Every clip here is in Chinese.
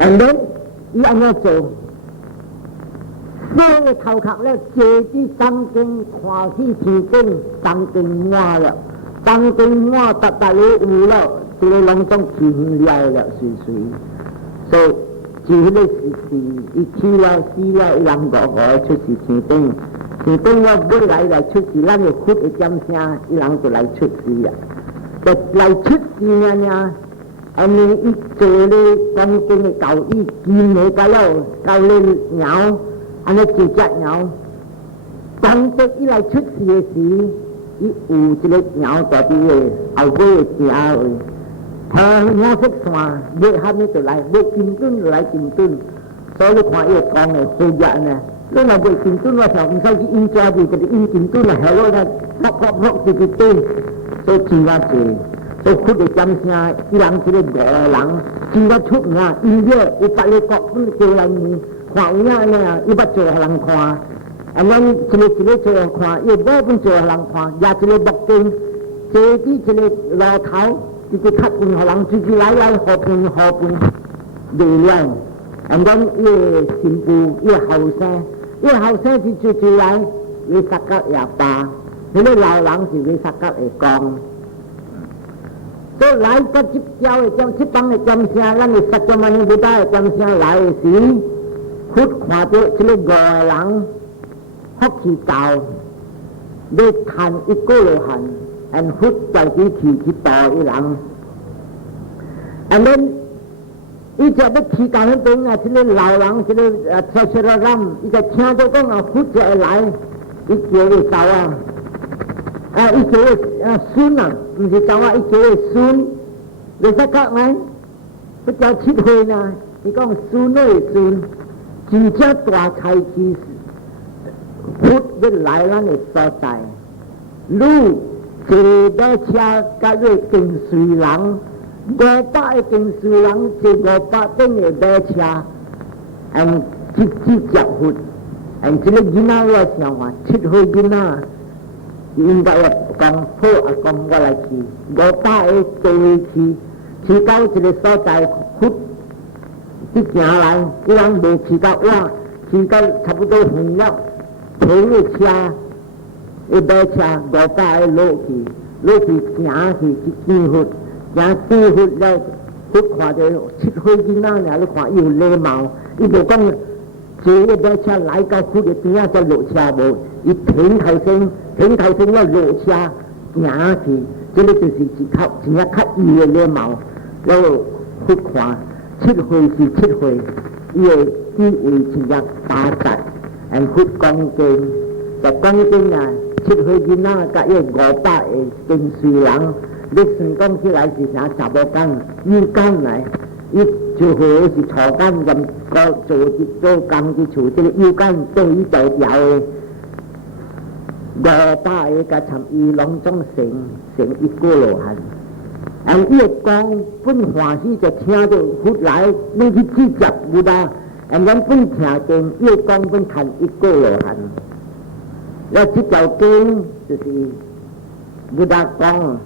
and then 伊安怎做？所以头壳咧，坐啲三更看起天顶，三更晚了，三更晚达达咧有了，这个拢总天了了，随，所以就迄个时，伊起了死了，伊人个出世天顶，天顶了要来出世，咱就哭一点声，伊人就来出世啊，就来出世呢。安尼伊坐咧钢筋的教椅，金的教咧鸟，安尼一只鸟。当得伊来出世的时，伊有一个鸟在伫个后尾的正位，他五色线，尾下面就来，尾金墩就来金墩，所以你看伊讲的好热呢。你若尾金墩嘅时候，唔使去印抓住，就是印金墩啊，下落来扑一堆，所以真啊济。所以哭的尖聲，伊人一個外人，見得出名，音樂有八個國本叫來面，看有影呢，伊捌做互人看，咱一個做看，伊無本做互人看，也一個目鏡，坐佇一個路頭，一個較近互人，追來和平未了，咱伊個新婦，伊個後生是追來，伊殺甲也罷，迄個老人是伊殺甲會講。所以來個接教的將，這幫的將聲，咱的實際萬不大的將聲來的時，忽看到這個外人福氣教，你看一個路行，and 忽就去帶一人，and then 伊就要去教迄邊啊，這個老人，這個出了人，伊就聽到講啊，忽就會來，伊叫佢走啊。伊叫佢孫啊，唔是走啊，伊叫佢孫，你識講咩？佢叫7歲呢，伊講孫的孫，真正大開始，忽要來咱的所在，你坐馬車甲你定水人，500個定水人坐500頂的馬車，and 直接忽，and 這個囡仔我想話7歲囡仔。應該講好啊，講我來去，500個座去到一個所在，忽一行來，伊人無去到晚，去到差不多遠了，坐個車，一部車500個落去行去見忽，行見忽了，忽看到7歲囡仔呢，你看伊有禮貌，伊就講坐一部車來到忽嘅邊仔就落車無，伊挺頭先要落車行去，這個就是真正較伊的禮貌，然後忽看7歲是7歲，伊的地位真正發達，and 忽講經，就講經啊，7歲囡仔甲伊500個定水人，你算講起來是啥15天，有間來，伊就好是坐間咁做工去處，這個有間對伊條條的。500個甲參伊攏總成一個路行，and 伊講本歡喜就聽到忽來，你去指責有啦，and 咱本聽見伊講本看一個路行，那這條經就是有啦講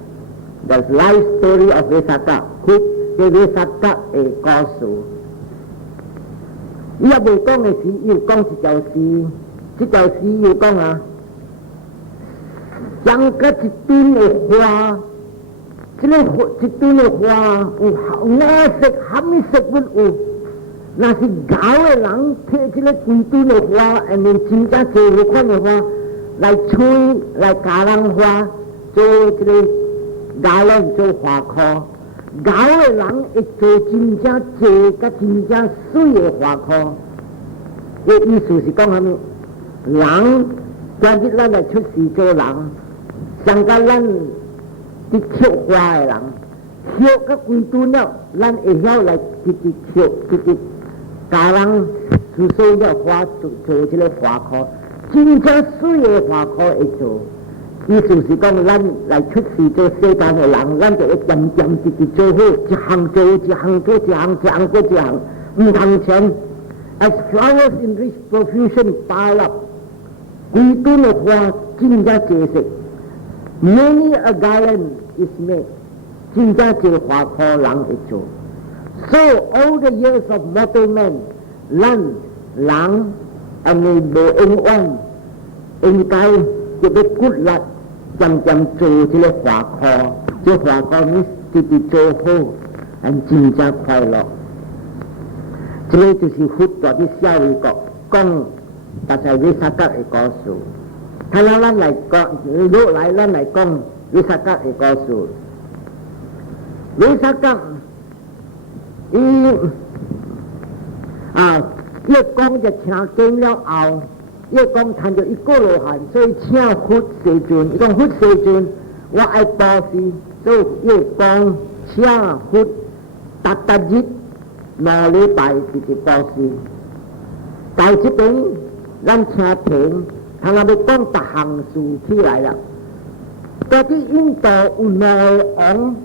，the life story of Vesaka， 忽嘅Vesaka嘅故事，伊也未講嘅時，伊講這條詩要講啊。像個一堆的花，這個一堆的花有顏色、含色不有，那是搞的人摕這個一堆的花，真正做好款的花來吹來加人花，做這個加人做花殼，搞的人會做真正做甲真正水的花殼。個意思是講啥物？人今日咱來出世做人。像甲咱啲抾花的人，抾甲規頓了，咱會曉來直抾，直家人所了花做這個花殼，真正水的花殼會做。意思是講，咱來出世做世間的人，咱就會漸漸直做好，一項做一項做一項，一項過一項，唔通前。As flowers in this profusion pile up，規頓的花真正結實。Many a garland is made，真正做花殼人會做， So all the years of mortal man, 咱人安尼无永远，应该就要骨力，渐渐做这个华科，这华科你直直做好，真正快乐。这个就是佛陀的教育讲，但是为啥个的故事？他让咱来讲，落来咱来讲为啥个的故事？为啥个？越讲就听经了后，越讲看到一个罗汉，所以请佛世尊。伊讲佛世尊，我爱布施，所以越讲请佛达日2礼拜就是布施。到这边，咱听听，他那要讲别项事起来了。到底印度有2个王。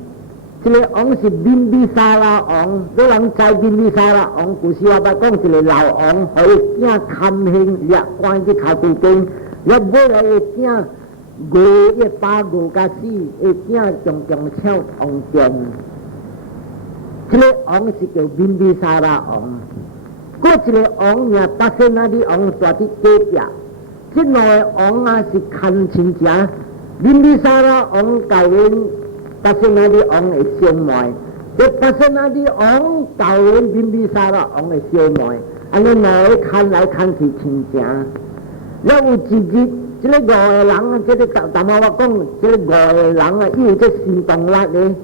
这个王是宾比沙拉王，有人知宾比沙拉王，古时我捌讲一个老王，互伊囝看兴掠关去考古经，了尾来伊囝饿一把饿甲死，伊囝常常抢王剑。这个王是叫宾比沙拉王，过一个王名巴塞那的王住伫隔壁，这2个王啊是牵亲情，宾比沙拉王教因。巴塞那的王会相卖，这巴塞那的王教人宾比沙拉王会相卖，安尼2个看来看去亲情。了有一日，这个5个人啊，这个淡薄我讲，这个5个人啊，伊有这行动力的。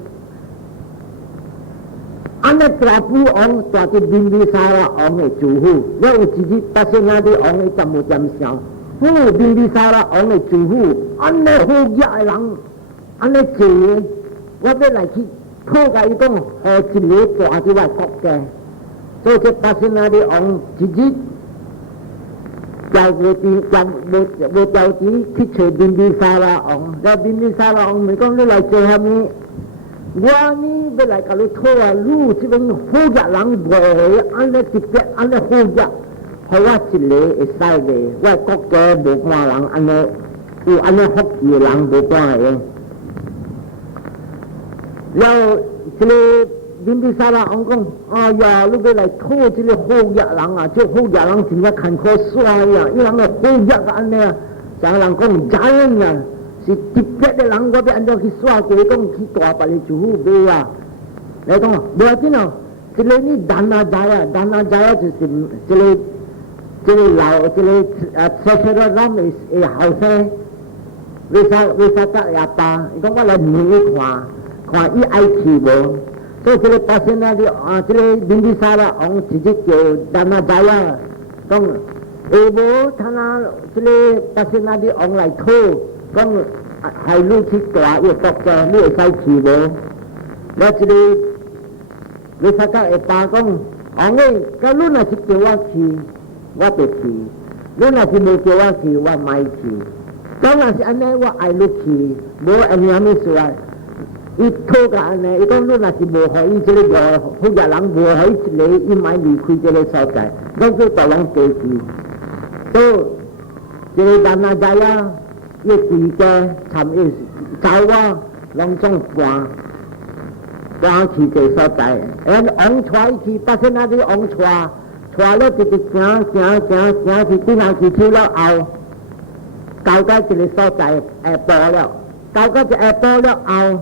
安尼大夫王住伫宾比沙拉王的住府，了有一日巴塞那的王会渐无渐少，宾比沙拉王的住府，安尼好热的人，安尼坐的。我要来去讨甲伊讲，一个大伫我国家，所以这巴塞那的王一日无调子去找宾比沙拉王，了宾比沙拉王咪讲你来做虾米？我呢要来甲你讨啊，你这边好热人无的，安尼特别安尼好热，互我一个会使的，我国家无半人安尼有安尼福气的人无半个。了，这个宾比沙拉王讲，哎呀，你要来讨这个好热人啊！这好热人真正看可耍呀，伊人个好热个安尼啊，像人讲真啊，是特别的人，我要安怎去耍？就是讲去大伯的住户买啊。来讲，无要紧哦，这个你难啊知啊，难啊知啊，就是这个老这个车的人的后生，为啥得也罢？伊讲我来问伊看。看伊爱去无，所以这个巴塞那的这个宾比沙拉王直接叫达那扎亚讲，下无他那这个巴塞那的王来讨，讲害你去大一个国家，你会使去无？了这个你啥个会爸讲，王诶，假如若是叫我去，我就去；你若是无叫我去，我卖去。假若是安尼，我爱你去，无安尼咩事啊？伊讨个安尼，伊讲你若是无互伊这个好热人，无互伊一个，伊买离开这个所在，咱就大人地去。所以这个达那扎呀，伊规家参伊走啊，拢总搬去这所在。王带伊去，巴塞那里王带了直直行去顶下去去了后，到到一个所在下晡了，到到一下晡了后。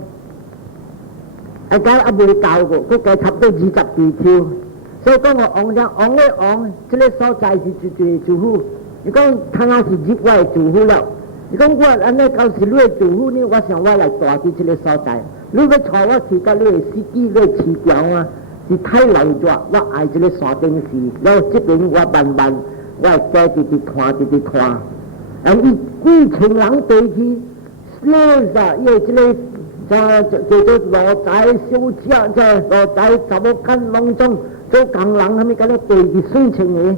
未到过，佢加差不多20地條，所以講我王咧王，這個所在是一個住戶。你講他那是入我的住戶了，你講我安尼到時你的住戶呢，我想我來住喺這個所在，你要帶我去到你的司機，你的市場啊，是太累咗，我愛這個山頂市，然後這邊我慢慢，我會加直看，伊幾千人地去，實在因為這個。叫做羅仔小姐，即係羅仔查某間攏總做工人，係咪嗰啲地質申請嘅？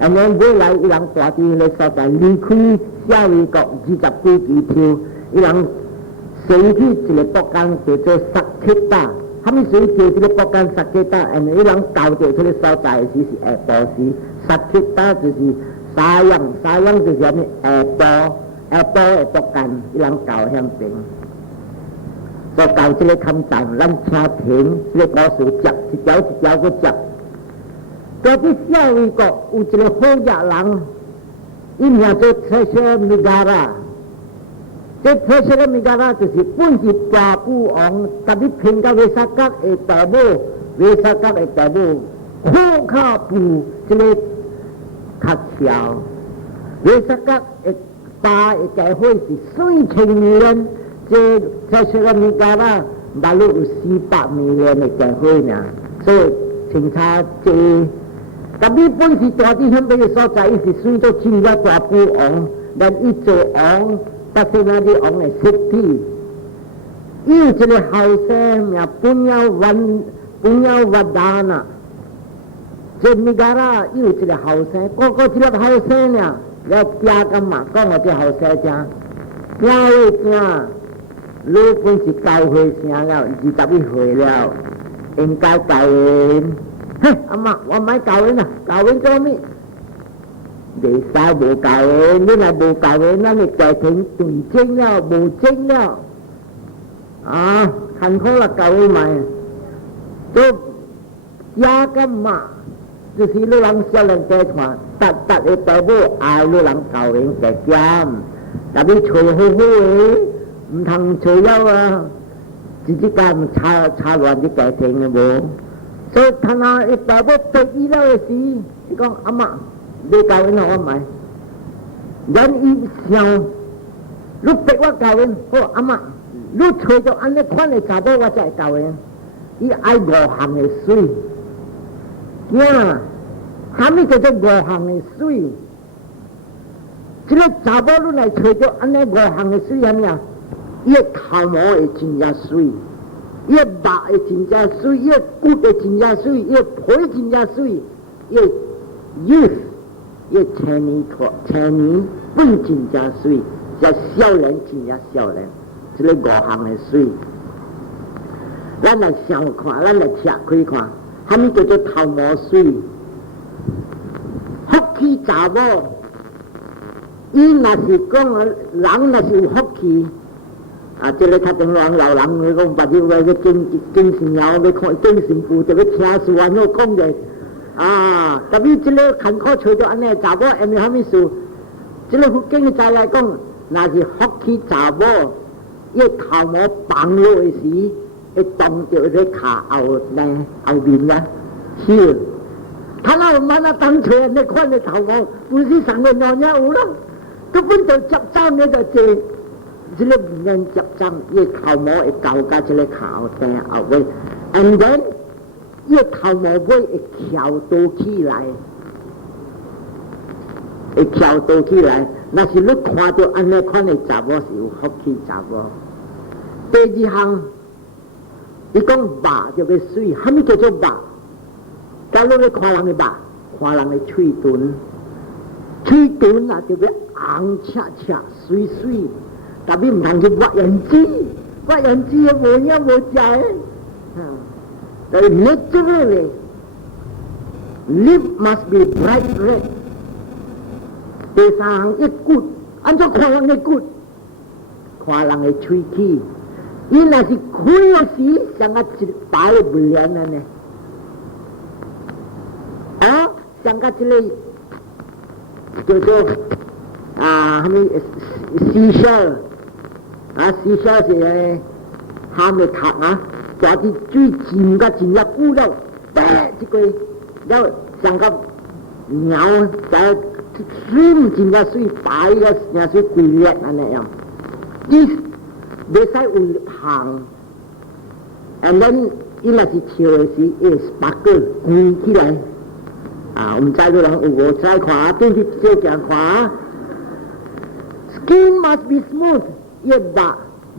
然後未來伊人大啲咧所在離開夏威國20幾支票，伊人升去一個國家叫做薩克達，他們所以叫這個國家薩克達，然後伊人搞到這個所在時是下晡時，薩克達就是沙洋就是咩下晡的國家，伊人搞向邊。所教这个勘站，咱车停，这个果树接一条一条去接。在这社会国有一个好野人，伊名做特色米加拉。这特色米加拉就是本是大富王，特别偏到维萨格的大母，维萨格的大母好靠谱，这个较小。维萨格的爸的大会是水青年，这特色米加拉马路有400年的大会呢，所以警察这。特别本是大地方这个所在，伊是算做真个大富王，但伊做王，但是那啲王的实体，伊有一个后生名本要瓦达呐，这米加拉伊有一个后生，个个一个后生呢，要嫁干嘛？讲我这后生家，嫁位囝，你本是9岁生了，21岁了，应该嫁人。阿媽，我唔係教人啊，教人做咩？你使無教人，你係無教人，咱嘅家庭對正了，無正了，啊，辛苦啦，教人咪，都家幹嘛？就是你人少人家看，特嘅大母愛你人教人嘅家，特別隨好好嘅，唔通隨了啊，自己家唔插亂啲家庭嘅冇。所以他那一大部被醫療的事，伊講阿媽，你教人我唔係，人伊想，你逼我教人，好阿媽，你找到安尼款的查某我才會教人，伊愛5項的水，呀，啥物叫做5項的水？這個查某你來找到安尼5項的水係咩啊？伊個頭毛會真正水。伊個肉會真正水，伊個骨會真正水，伊個皮真正水，伊個youth，伊個青年本真正水，叫少年真正少年，這個5項的水。咱來想看，咱來拆開看，啥物叫做頭毛水？福氣查某，伊若是講人若是有福氣。啊！這個較正人老人，佢講白啲話，佢精神有，佢看精神部就佢聽書還好講嘅。啊！特別這個勤苦除咗安尼查某，下面啥物事？這個福建再來講，若是福氣查某，伊頭毛綁落嘅時，會當着佢卡後面啊，是。他那唔那當場你看你頭毛，不是上個娘娘有啦，根本就執爭你就借。這個唔能集中，伊頭毛會搞到這個頭頂後尾 ，and then 伊頭毛尾會翹到起來，會翹到起來。那是你看到安尼款的查某是有福氣查某。第二項，伊講肉就要水，啥物叫做肉？假如你看人的肉，看人的喙唇，喙唇啊就要紅赤赤、水水。特別唔通去挖人知嘅無影無跡，但係 literally lip must be bright red。第三項一骨，按照看人嘅骨，看人嘅喙齒，伊若是開時，像個一擺不連啊呢，啊，像個這個叫做啊，咩seashell。啊，事實是喊你讀啊，就係最前個前日孤了，一個有上個鳥就水前個水大個成水quy律啊那樣，伊未使有行 ，and then 伊若是潮的時，伊會sparkle起來，啊，唔知道人有無知看，對去小鏡看 ，skin must be smooth。一把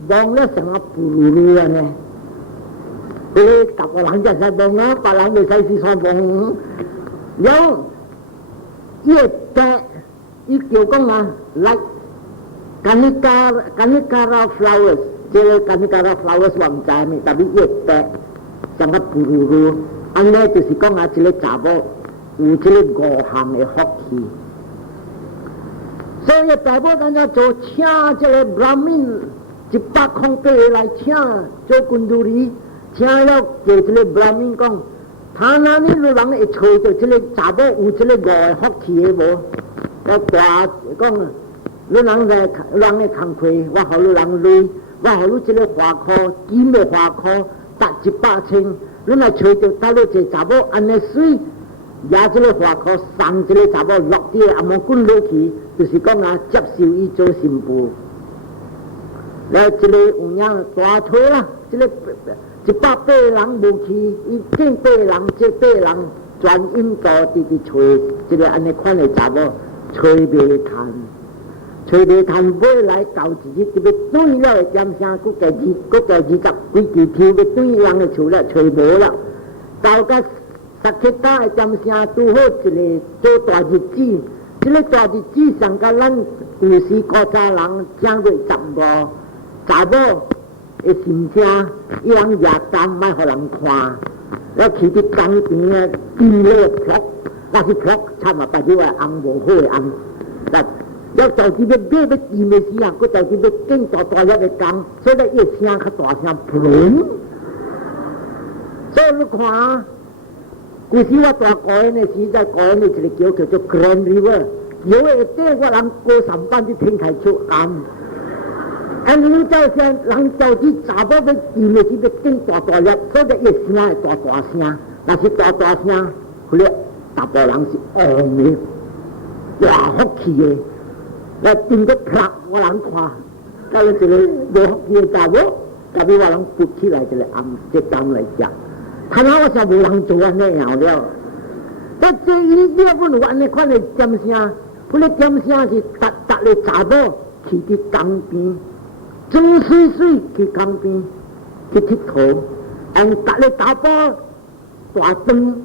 幫咧成個布魯啊呢，佢十個人就使幫啊，八人就使試錯幫。有一隻一叫講啊 ，like Canicara flowers， 即係 Canicara flowers 我唔知咩，特別一隻成個布魯，安尼就是講啊，一個查某有一個5項嘅福氣。所以大部分人做請這個 Brahmin 108个来请做军都里，请了叫这个布拉明讲，他那里路人会找到这个查某有这个5个福气的无？要大讲，路人的工课，我互路人累，我互你这个花科，金的花科，值100千，你若找到到了这查某安尼水。也这个花科送这个查某落地阿毛滚落去，就是讲啊，接受伊做新妇。然后这个有影大吹啦，这个180人无去，伊见8人，这8人全印度直找这个安尼款的查某，找袂谈，买来搞一日，特别对了的点声，佫家20几支天要对人的厝了，找无了，到甲。17家的点声拄好一个做大日子，这个大日子上甲咱有时古早人正月15，查某的心声，伊人夜间莫互人看，了去伫江边啊，低了扑，那是扑，惨啊！把这个红无好的红，了导致要买要甜的时啊，佮导致要更大粒的工，所以伊声较大声，噗，所以你看。古时我大高原的时，在高原的一个桥叫做 Grand River， 桥的底我人过3班去天台出暗，你照声人导致查某要甜的时要更大粒，所以伊声会大声，若是大声，迄个大部人是黄的，大福气的，我顶个啪我人看，到了一个无福气的查某，甲比我人扶起来一个暗这当来食。他那我想无人做安尼样了，但这伊你要有安尼款的点声，迄个点声是逐个查某去伫江边，装水去江边去佚佗，逐个查甫大灯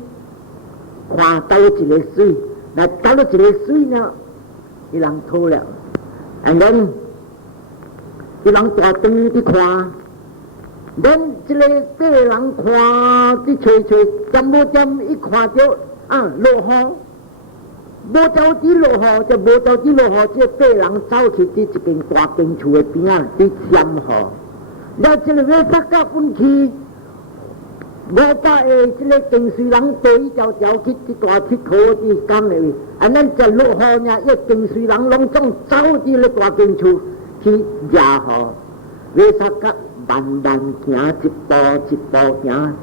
看到一个水，来到了一个水呢，伊人吐了，然伊人大灯去看。咱这个八人看去找，点无点一看到落雨，无着急落雨，就无着急落雨，这八人走去伫一间大间厝的边啊，伫闪雨。了这个要发甲分去，500个这个定水人带一条去一大佚佗伫江里，咱这落雨呢，一定水人拢总走伫咧大间厝去惹雨，要发甲。慢慢行，一步行，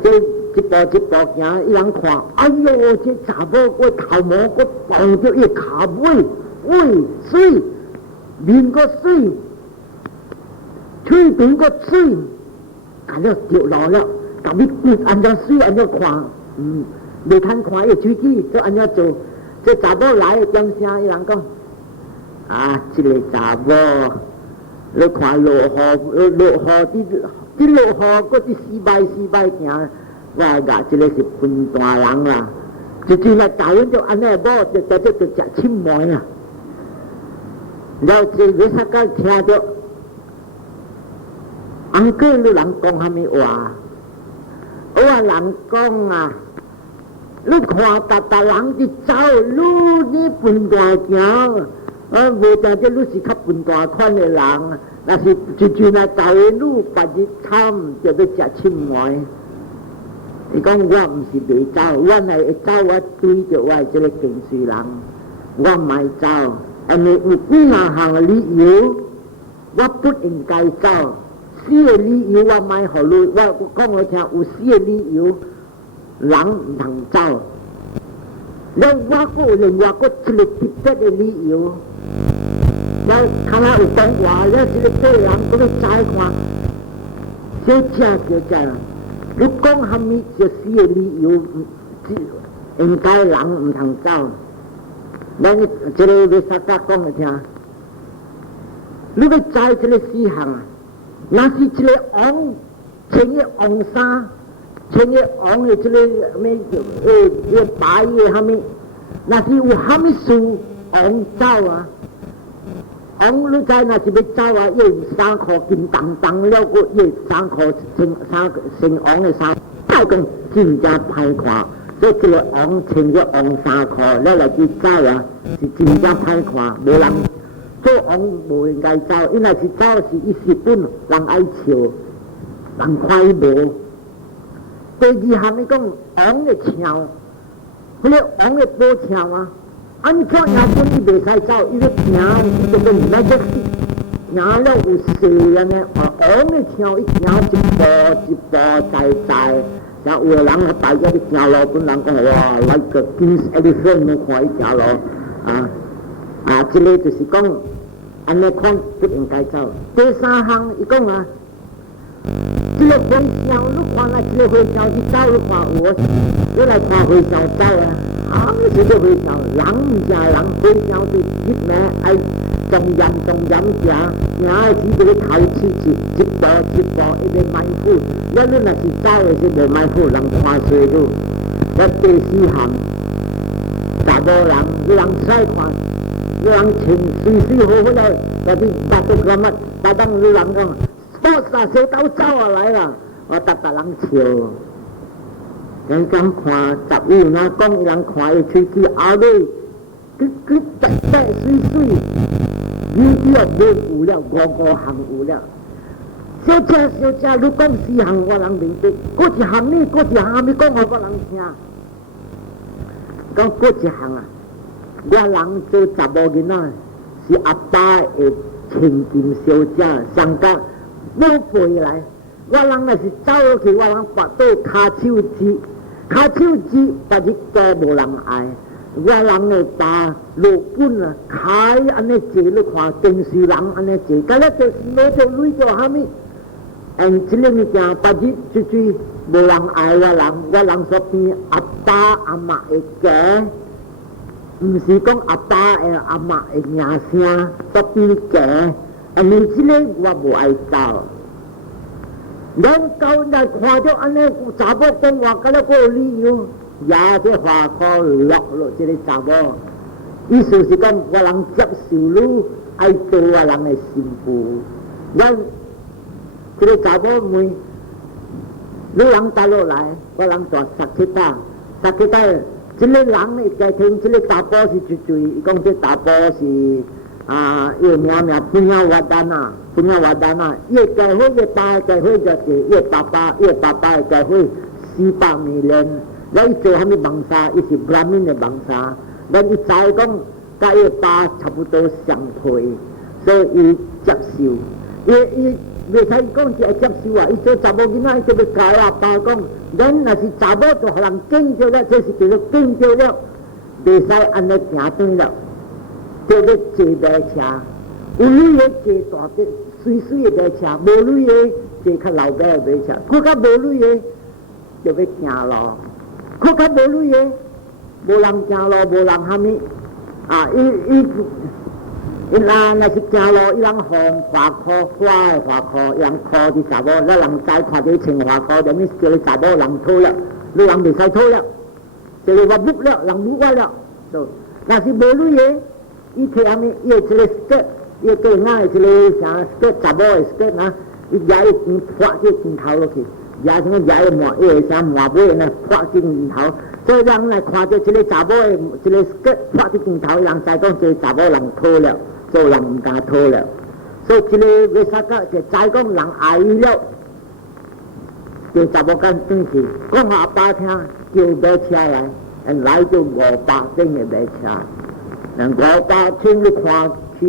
这一步行，伊人看，哎呦，这查某我头毛我绑着伊脚尾，喂水，面个水，嘴边个水，干了掉落了，甲你按照水按照看，未通看伊喙齿，就按照做，这查某来的点声，伊人讲，这个查某。你看落雨，啲落雨，嗰啲四摆行，我牙这个是笨大人啦，就真系大人就安尼无，就食青梅啊。然后这你啥个听到，安哥你人讲虾米话？我话人讲啊，你看大人伫走路，你笨大行。无正这你是较笨大款的人，若是一阵来走的路，别日惨就要食青梅。伊讲我唔是袂走，我若会走，我对着我这个近视人，我唔爱走，因为有几项的理由，我不应该走。4个理由我唔爱互你，我讲我听有4个理由，人唔通走。了我个另外个一个特别的理由。了，看下有讲话，了这个八人嗰个再看，小姐啦，你讲虾米就4个理由，应该人唔通走。咱这个要啥家讲来听？你要知这个4项啊，若是一个王穿个王衫，穿个王的这个咩白的虾米，若是有虾米事王走啊？王你知若是要走啊，伊衫裤金当当了，个伊衫裤穿王的衫，再讲真正歹看。所以这个王穿个王衫裤，了来去走啊，是真正歹看，无人做王无应该走，因为是走是伊是本人爱笑，人看伊无。第二项伊讲王的桥，迄个王的宝桥啊，安怎样本伊袂使走，伊咧行，伊就跟唔来得行了有势安尼，王的桥伊行一步一步在在。像有的人大家去行路，本人讲哇，来个 King's Elephant， 我看伊行路这个就是讲，安尼看不应该走。第三项，伊讲这个回销，你看这个回销去走，你看我来看回销走是个回销，人唔食人，回销就一命爱重盐食，行的时就头起一步一步一直埋伏，你若是走的是无埋伏，人看衰路。第四项，查某人，你人使看，你人穿水好好了，但是达到咁乜，但当你人讲，小刀走来啦，我达人笑。人讲看十五那讲，人看伊喙齿后尾，佢白水，有有了，五项有了。小车，你讲四项我人明白，嗰一项呢，嗰一项你讲我人听。讲嗰一项我人做十某囡仔，是阿爸的千金小姐，上家冇背来。我人若是走落去，我人拔到骹手指，但是都无人爱。我人的爸落本开安尼坐，你看电视人安尼坐，今日就是攞到累到虾米？这个物件，但是就是无人爱我人所边阿爸阿妈的家，唔是讲阿爸的阿妈的名声所边家，你这个我无爱走。人到来看到安尼查某讲话，今日嗰个理由。也这花科落这个查某，意思是讲我人接受你爱做我人的媳妇，咱这个查某妹，你人带落来，我人做杀气大，这个人的家庭，这个查甫是最最，伊讲这查甫是伊名本亚瓦丹啊，伊的家伙伊爸家伙就是伊爸爸的家伙400million。咱做虾米帮沙，伊是 Brahmin 的帮沙，咱伊知讲，甲伊爸差不多相配，所以伊接受。伊袂使讲是爱接受伊做查某囡仔，伊就要教阿爸讲，咱若是查某就互人敬着了，这是叫做敬着了，袂使安尼行对了，叫做坐马车。有女的坐大的水的马车，无女的坐较老白的马车，佮较无女的就要行路。可较无女的，无人行路，无人虾米伊若是行路，伊人红花裤，花的花裤，伊人裤是查某，咱人知看到穿花裤，等于叫你查某人讨了，你人袂使讨了，叫你我木了，人木我了。若是无女的，伊摕虾米，伊有一个 skirt， 伊个硬的一个啥 skirt， 查某的 skirt伊夹伊先破这镜头落去。也像个也毛，伊会啥毛尾呢？破镜头，所以人来看到这个查某的，这个破这镜头，人知讲这查某人讨了，做人唔敢讨了。所以这个为啥个就知讲人爱伊了，就查某敢转去，讲阿爸听，叫马车来就500顶的马车，人500顶你看去，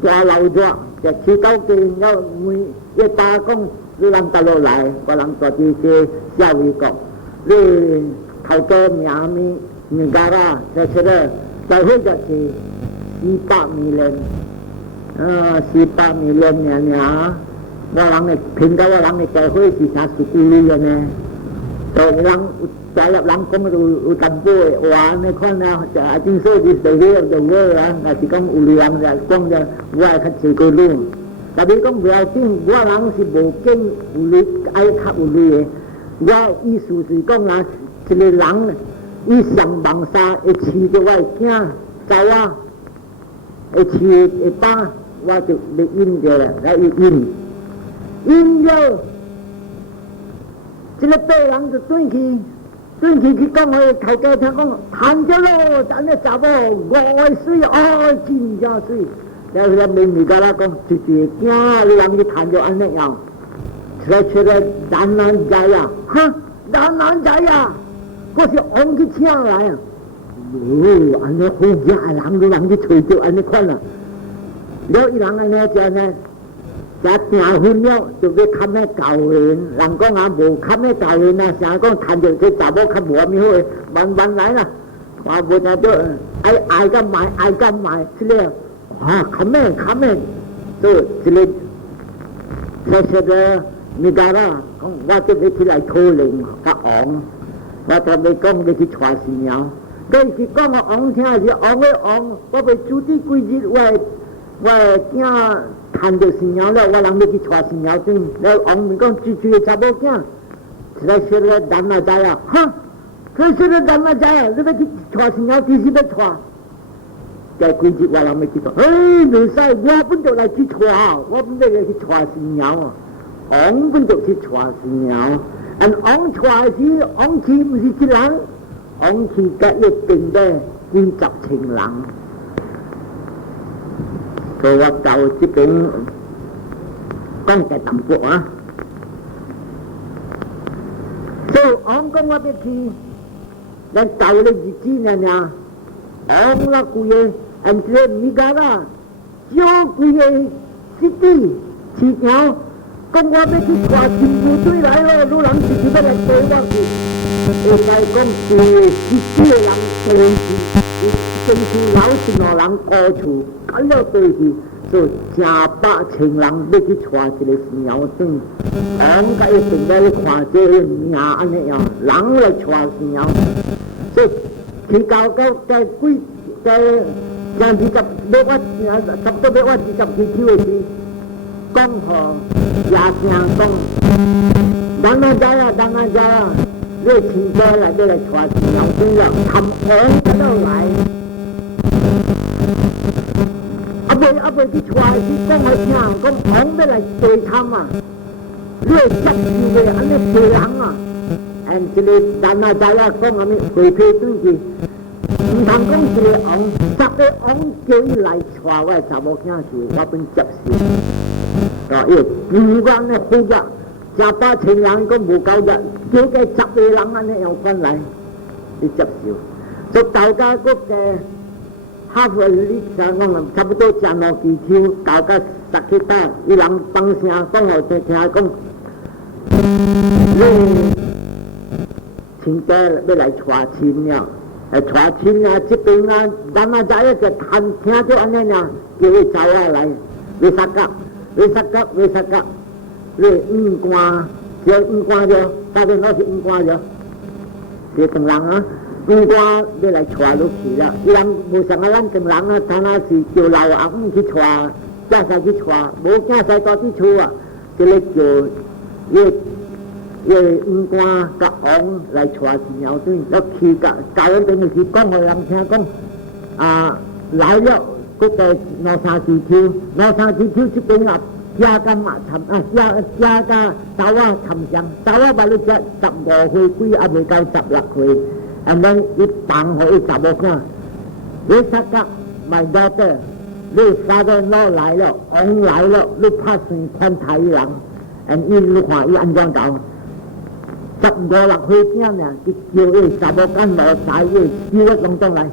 大老大，就去到地要每。伊爸讲，你人带落来，我人做这些教育讲，你头家名家啦，就是了，大会就是400 million，400 million 我人的评价我人的大会是啥10亿的呢？所以人加入人讲有淡薄的话，你看啊，就正说是大会的话啊，那是讲有人就讲就我係較濟個路。但你讲不要紧，我人是无紧有你爱较有你的。我意思是讲一个人伊上网沙会饲着我的囝仔啊，会饲会爸，我就来引着了，来引了，这个白人就转去轉去講我頭家聽講彈咗咯，但係查某外水哦，真正水。然後咪咪家啦講，直接驚你人去彈咗安尼樣，出來難難仔呀，哈難仔呀，嗰是昂去請來啊！哦，安尼好驚人，你人去吹到安尼款啊！了伊人安尼就呢。一訂婚了，就要冚咩教員，人講啊無冚咩教員啊，成日講談住佢查某冚無咁好嘅，慢來啦，話無就都愛咁買，之類啊，冚咩，所以之類，實嘅咪家啦，講我就要起來討論甲昂，我就未講你去傳事了，佢是講我昂聽是昂，我被主啲幾日我驚。談到新娘了，我人要去帶新娘轉，了王咪講住嘅查某囝，來說個男仔仔啊，哈，佢說個男仔仔啊，你要去帶新娘，幾時要帶？在幾日我人要去帶，唔使，我本就來去帶，我本就來去帶新娘啊，王本就去帶新娘，王帶時，王去唔是一人，王去嘅一定嘅幾十千人。佢話就即邊講嘅淡薄啊，所以昂講我哋去，咱到了日子呢，昂啦佢嘅，而且而家啦，少佢嘅實地市場，講我哋去跨全部隊來咯，老人自己要來對我去，應該講是實地嘅人對住。政府老是老人過處，咁樣對住，就成百千人要去帶一個新娘轉，昂家一定要去看這個名安尼樣，人來帶新娘，所以去到在幾在將20要我差不多要我20幾條的時，講好也聲講，人仔啊，你親家來要來帶新娘轉了，含昂嗰度來。阿伯去帶去講我聽，講昂要來對參啊，你係接受嘅，安尼對人啊，這個男仔啊講阿咪回批轉去，唔通講是個昂，實個昂叫伊來帶我查某囝時，我本接受，因為如果安尼好日，成百千人講無夠日，叫佢10個人安尼樣翻來，你接受，就大家嗰個。哈佛你想講差不多將落幾條，到個10幾單，伊人放聲講好聽講，你親家要來帶親了，帶親啊，這邊啊，咱啊仔一個談聽咗安尼啊，叫佢走下來，為啥個？你五官，叫五官咗，到底攞是五官咗，你同人啊？五官要來帶落去了，伊人無像咱同人啊，他那是叫老阿姆去帶，家婿去帶，無家婿到啲厝啊，就嚟叫五官甲昂來帶新娘轉，落去教人哋去講互人聽講，來了嗰個攞三支條這邊啊，家家嘛尋家家走啊尋上，走啊把你只15歲幾也未夠16歲。And then 一幫好一查某囝，你殺甲 my daughter， 你father-in-law 來了，昂來了，你拍算看台人 ，and 你看伊安怎搞？15、16歲囝呢，伊叫伊查某囝攞曬伊，叫我攏當來，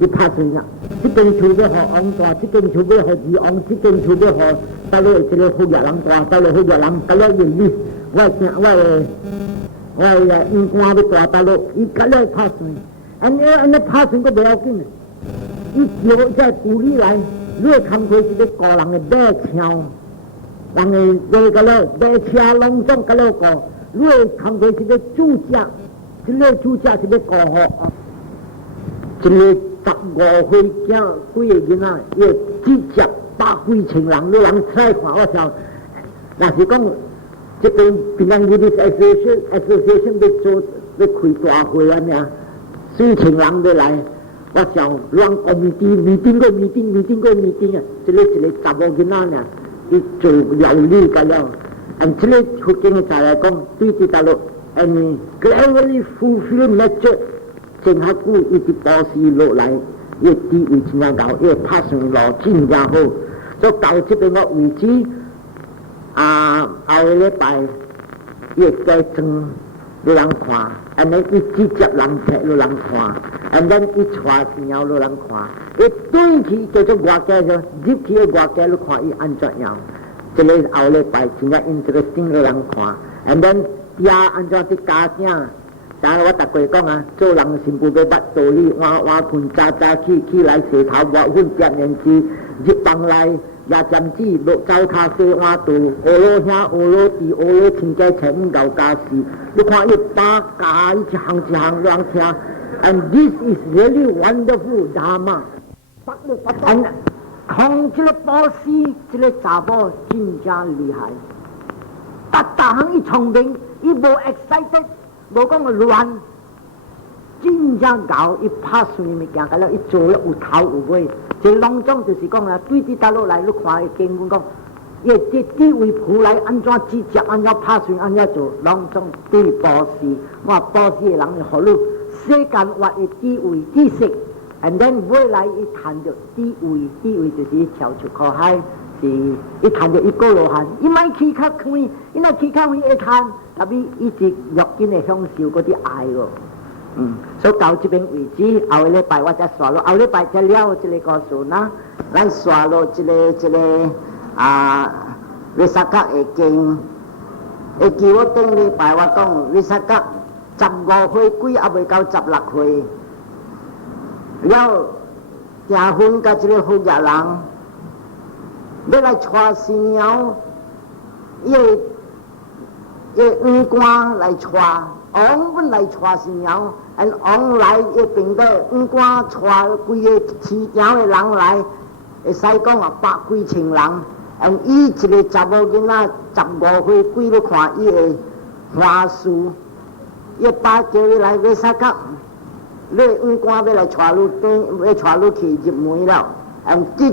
伊拍算啦。這間厝要互昂大，這間厝要互二昂，這間厝要互到你這個好日人大，到你好日人，到你認你，我五官要大大陸，伊隔咧拍算，安尼拍算都唔要緊，伊叫在處理來，你看佢是個個人嘅馬槍，人嘅這個咧馬車隆重個咧個，你看佢是個主家，這個主家是個個學啊，這個15歲囝幾個囡仔，要直接百幾千人，你人採看我想，那是講。這邊平安嗰啲 association 要做要開大會啊咩，4千人要來，我想兩個meeting啊，這裡15個囡仔呢，伊做有理個了，這裡福建嘅就嚟講，對大陸 and cleverly fulfill method， 正好故一直保持落来，伊地位真正高，伊拍算路真正好。所以到这边个位置，后个礼拜伊加装有人看， and then 伊直接人踢有人看 ，and then 伊带鸟有人看，伊转去叫做外家就入去个外家，你看伊安怎样？这个后礼拜真正 interesting 有人看 ，and then 也安怎啲家境？但我逐个讲做人全部要捌道理，晚困早起来洗头，抹粉接面子，入房内也针子落灶头洗碗肚，学罗兄、学罗弟、学罗亲家全五够家事。你看伊把家伊一行人听 ，and this is really wonderful Dharma。and 控这个波斯，这个查某真正厉害，大行伊聪明，伊无 excited。无讲个乱，真正搞伊拍算物件，甲了伊做了有头有尾。最隆重就是讲对伫倒落来，你看伊经文讲，伊这地位谱来安怎直接安怎拍算安怎做，隆重对波斯。我波斯的人互你世间活的地位知识 ，and then 未来伊谈着地位就是伊跳出苦海，是伊谈着伊过罗汉，伊莫起较开，伊若起较开会谈。特别一直肉紧的享受嗰啲爱哦，所以到这边为止，后个礼拜我再刷落，后礼拜再了这个告诉啦，咱刷落这个维萨格会经，会记我顶礼拜我讲维萨格15岁几也未到16岁，了结婚甲这个富家人要来娶新娘，王官来娶，王本来娶新娘，王来一并到王官娶规个市场的人来，会使讲百几千人，伊一个查某囡仔15岁几，你看伊的花絮，伊爸叫伊来买啥个，你王官要来娶你，要娶你去入门了。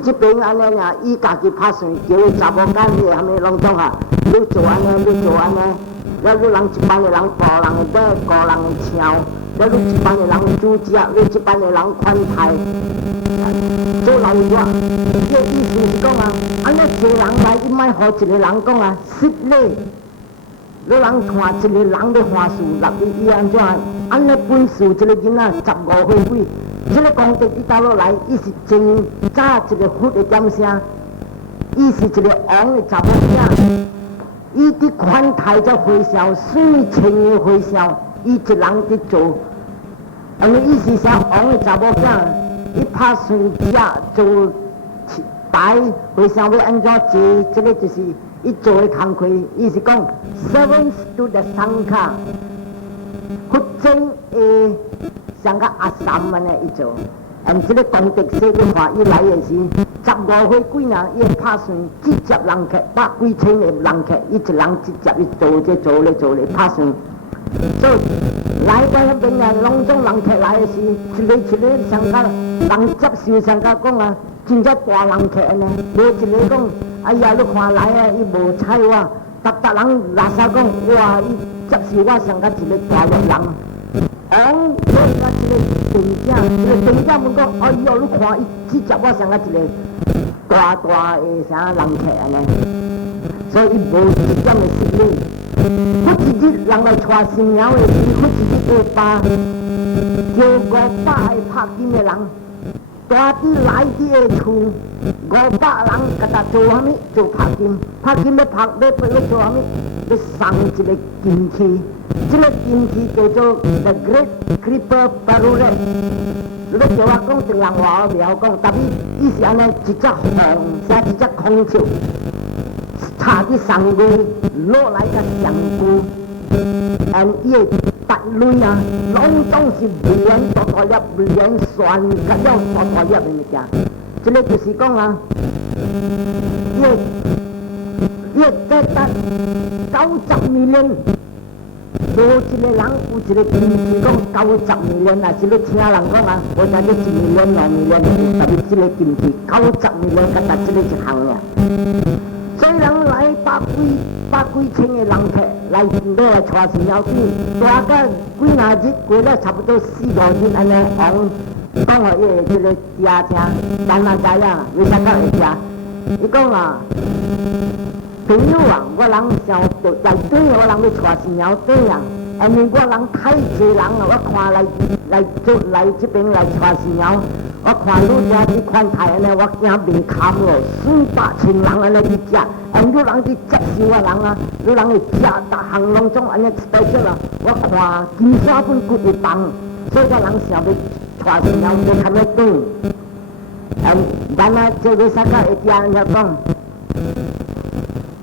这边安尼呀，伊家己拍算，叫伊查某干你还没拢总你做安尼，你做安尼。了，你人一般的人抱人的马，高人的枪，了你一般的人主只，你一般的人款待，做老弱。这意思是讲安尼一个人来，伊莫互一个人讲失礼。你人看一个人的花絮，伊安怎？安尼本事一个囡仔15岁几，这个功德伊倒落来，伊是真早一个佛的点声，伊是一个王的查某囝。伊伫款待在回笑，水清的回笑，伊一人伫做，因为伊是啥王的查某囝，伊拍算做摆回笑要安怎做，这个就是伊做的工课，伊是讲 servants to the Sangha， 佛经的像个阿三安尼伊做。这个功德说的话，伊来的是15岁几人，伊拍算直接人客百几千的人客，伊一人直接去做咧拍算。所以来到那边拢总人客来的是一个上加人接受上加讲真正大人客呢，无一个讲哎呀你看来伊无睬我，逐人拉萨讲哇伊接受我上加一个大陆人。所以我这个定者问讲，哎哟，你看伊直接我像个一个大的啥人客安尼，所以伊无一点的失礼。我一日人来娶新娘的时，我一日下晡叫500个拍金的人，大伫来伫的厝，500人甲他做啥物？做拍金要拍要做啥物？要送一个金器。这个金器叫做 The Great Creeper Barulet。如果叫我讲成人话，我袂晓讲，但是伊是安尼一只红，像一只空手，插伫上面落来个上骨，伊的白类拢总是连大粒、连旋，甲了大粒的物件。这个就是讲伊得90 million。无一个人有一个金是讲90 million是你听人讲无啥你1 million 2 million，但是这个金是90 million，甲这个一项呀。所以人来百几千个人客来带神鸟店，大概几若日过了差不多4、5日安尼，王讲互伊这个食听，咱哪知影为啥会食？伊讲啊，朋友啊，我人想内底我人要带神鸟店啊，因为我人太济人啊，我看来这边来带神鸟。我看愈这款台安尼，我惊面坎咯，400、1000人安尼去食，愈人去接受我人啊，愈人去食，逐项拢总安尼一袋少啊。我看金沙粉骨一磅，所以我人想要带神鸟要较要短。咱啊，这个啥个会听人家讲？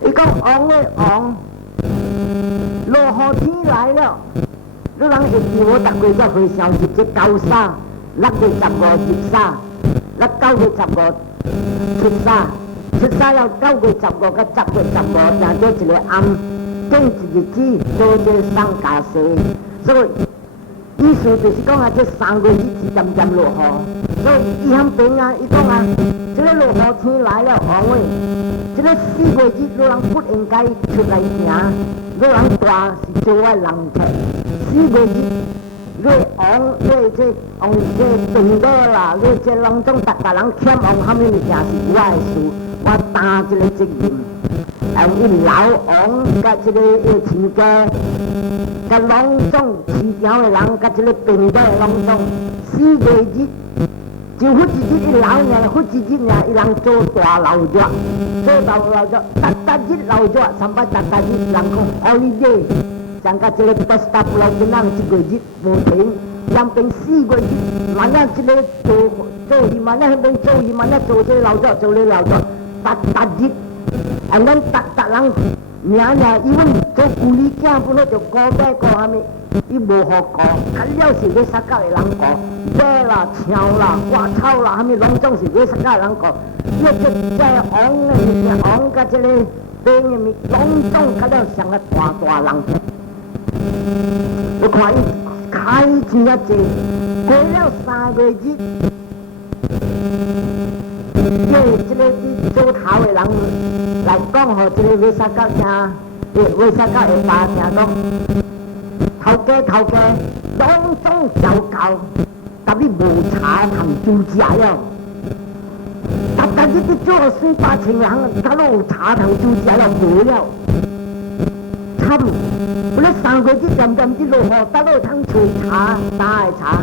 伊讲王的王，落雨天来了，愈人会记我逐个才会想是这高沙。6月15日沙，9月15出沙，出沙了9月15到10月15，成做一个暗，建一日子做这送家事，所以意思就是讲啊，这3月日是渐渐落雨，所以伊向边啊，伊讲啊，这个落雨天来了，王位，这个4月日有人不应该出来行，有人大是做爱人客，4月日。你王，你这王这病倒啦，你这拢总逐人欠王啥物物件是我的事，我担这个责任。伊老王甲这个亲家，甲拢总市场的人，甲这个病倒的拢总4月日，就迄一日伊老呢，迄一日呢，伊人做大流热，做大流热，日流热，300日人讲holiday。像甲这个不是大不了就那1个月无停，两边4个月，万一这个做伊，万一那边做伊，万一做这老早做这老早，达日，咱人名伊阮做故里囝本来就高价高啥物，伊无好高，较了是要啥个的人高，马啦、枪啦、花草啦，啥物拢总是要啥个的人高，要这王的物件，王甲这个兵的物，拢总较了上个大人。我看伊开真啊济，过了3个日，这个做头的人来讲吼，这个为啥个听？为啥个会把听讲？头家，拢总糟糕，但你无茶通煮食了。逐日去做400-1000人，他都有茶通煮食了，无了。惨！我咧3个月渐渐去落雨，倒落通吹茶，打的茶。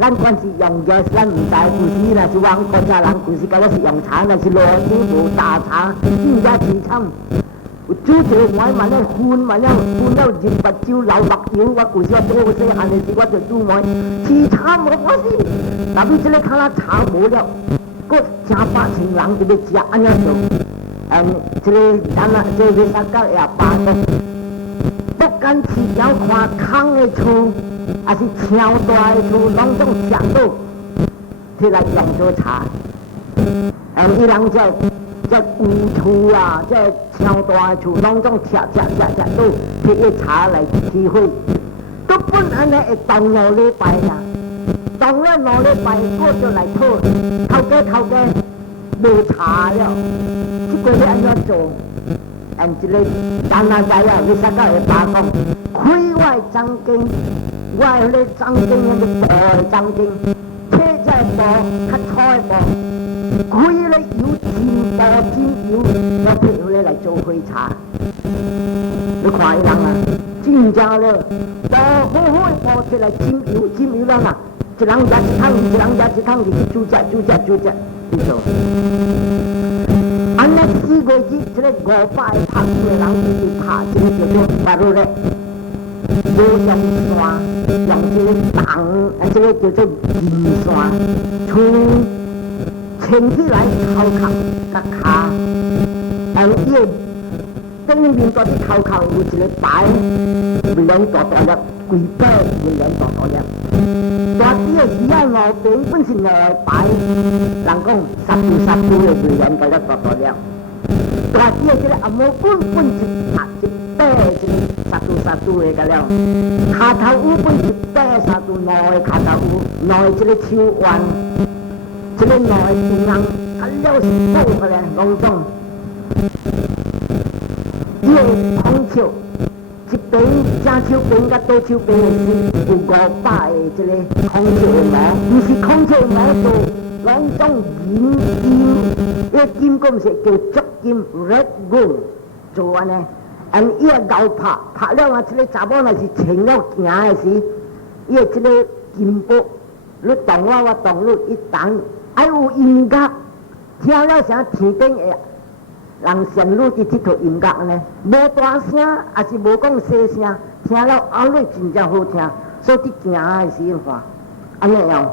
咱管是用的，咱唔知。古时若是往国家人，古时甲我是用茶，若是落雨无打茶，更加凄惨。有煮一个糜，万了熏，万了入白酒、流目油，我古时我做我细汉的时，我就煮糜，凄惨我是。但你这个看咱茶无了，搁100-1000人就要食安尼做。这个咱啊，这个啥个也罢个。不管市场看空的厝，还是超大的厝，拢总吃到，摕来用做茶。伊人这旧厝啊，这超大的厝，拢总吃到，摕个茶来提火。都本安尼会动5礼拜啦，动了5礼拜，过就来讨头家无茶了，这个要安怎做？这个咱哪知啊？你啥个会把讲？开我的章经，我迄个章经迄个大的章经，切在部较粗的部，开迄个油真油，我配迄个来做火茶。你看伊人啊，真正了，好的部摕来真油了啦，一人食一桶，一人食一桶，就是煮食，你做。安尼4个日，这个500拍的人就是拍这个叫做巴鲁勒，无用线，用这个重，这个叫做银线，牵起来头壳甲骹，伊的顶面嗰啲头壳有一个牌，袂两大粒，规块袂两大粒。大啲的时啊，路边本是5个牌，人讲杀猪的袂两大粒。大啲的这个阿毛本一块这个杀猪的个了，卡头乌本一块杀猪5个卡头乌，5个这个手腕，这个5个平衡，啊了是补个咧，拢总。伊个空笑，一边正手边甲倒手边的是有500个这个空笑的毛，不是空笑的毛做两种银金，伊个金佫毋是叫足金 red gold 做安尼，伊个牛拍了啊，这个查某若是穿了行的时，伊个这个金箔，你动我动你，一动爱有音乐，听了啥天顶的。人仙女伫佚佗音乐呢，无大声，也是无讲细声，听了后尾真正好听。所以伫行的时看，安尼样，